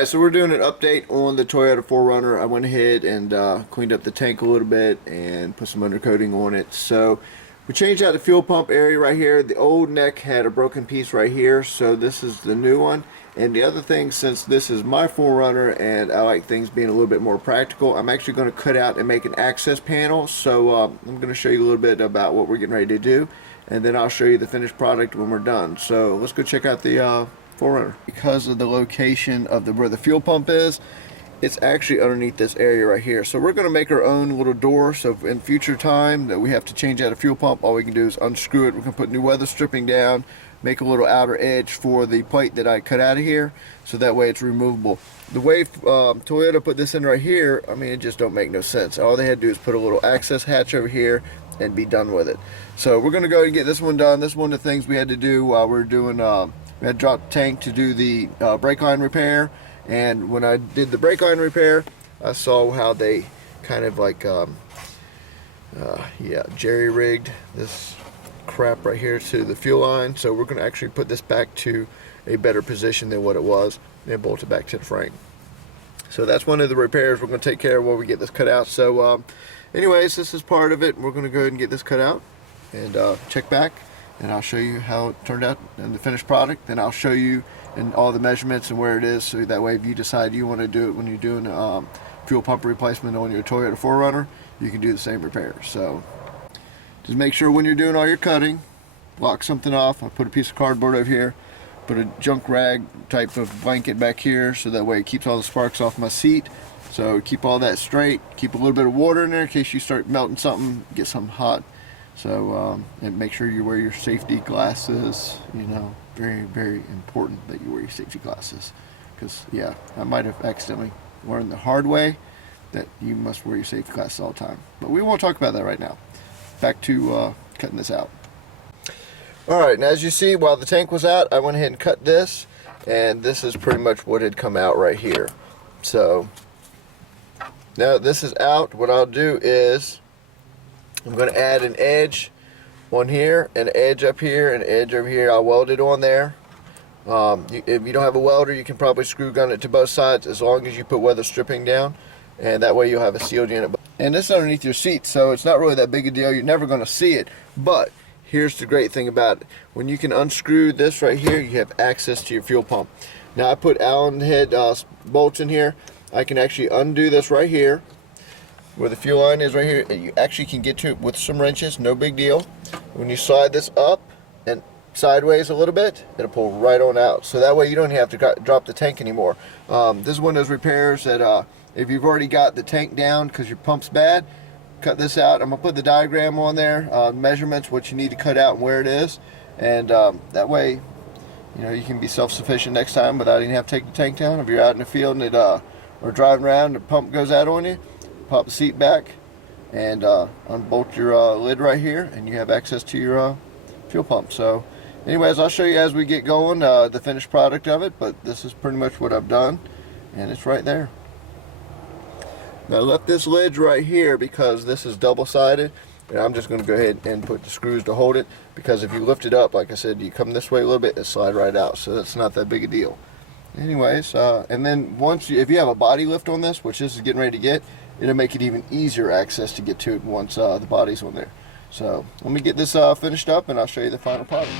Alright, so we're doing an update on the Toyota 4Runner. I went ahead and cleaned up the tank a little bit and put some undercoating on it. So we changed out the fuel pump area right here. The old neck had a broken piece right here, so this is the new one. And the other thing, since this is my 4Runner and I like things being a little bit more practical, I'm actually going to cut out and make an access panel. So I'm going to show you a little bit about what we're getting ready to do, and then I'll show you the finished product when we're done. So let's go check out the 4Runner. Because of the location of where the fuel pump is, it's actually underneath this area right here. So we're going to make our own little door, so in future time that we have to change out a fuel pump, all we can do is unscrew it. We can put new weather stripping down, make a little outer edge for the plate that I cut out of here, so that way it's removable. The way Toyota put this in right here, I mean, it just don't make no sense. All they had to do is put a little access hatch over here and be done with it. So we're going to go ahead and get this one done. This is one of the things we had to do while we were doing we had dropped the tank to do the brake line repair, and when I did the brake line repair, I saw how they kind of like jerry-rigged this crap right here to the fuel line. So we're going to actually put this back to a better position than what it was and bolt it back to the frame. So that's one of the repairs we're going to take care of while we get this cut out. So anyways, this is part of it. We're going to go ahead and get this cut out and check back, and I'll show you how it turned out in the finished product. Then I'll show you and all the measurements and where it is, so that way if you decide you want to do it when you're doing fuel pump replacement on your Toyota 4Runner, you can do the same repair. So just make sure when you're doing all your cutting, lock something off. I put a piece of cardboard over here, put a junk rag type of blanket back here, so that way it keeps all the sparks off my seat. So keep all that straight. Keep a little bit of water in there in case you start melting something, get something hot. So and make sure you wear your safety glasses. You know, very, very important that you wear your safety glasses, because yeah, I might have accidentally learned the hard way that you must wear your safety glasses all the time. But we won't talk about that right now. Back to cutting this out. Alright, and as you see, while the tank was out, I went ahead and cut this, and this is pretty much what had come out right here. So now that this is out, what I'll do is I'm going to add an edge on here, an edge up here, an edge over here. I'll weld it on there. If you don't have a welder, you can probably screw gun it to both sides, as long as you put weather stripping down, and that way you'll have a sealed unit. And this is underneath your seat, so it's not really that big a deal. You're never going to see it. But here's the great thing about it. When you can unscrew this right here, you have access to your fuel pump. Now I put Allen head bolts in here. I can actually undo this right here, where the fuel line is right here, and you actually can get to it with some wrenches, no big deal. When you slide this up and sideways a little bit, it'll pull right on out. So that way you don't have to drop the tank anymore. This is one of those repairs that if you've already got the tank down because your pump's bad, cut this out. I'm going to put the diagram on there, measurements, what you need to cut out and where it is. And that way, you know, you can be self-sufficient next time without even having to take the tank down. If you're out in the field and or driving around and the pump goes out on you, pop the seat back and unbolt your lid right here, and you have access to your fuel pump. So anyways, I'll show you as we get going the finished product of it, but this is pretty much what I've done, and it's right there. Now I left this lid right here because this is double-sided, and I'm just going to go ahead and put the screws to hold it, because if you lift it up, like I said, you come this way a little bit, it slide right out, so that's not that big a deal. Anyways, and then if you have a body lift on this, which this is getting ready to get, it'll make it even easier access to get to it once the body's on there. So let me get this finished up, and I'll show you the final product.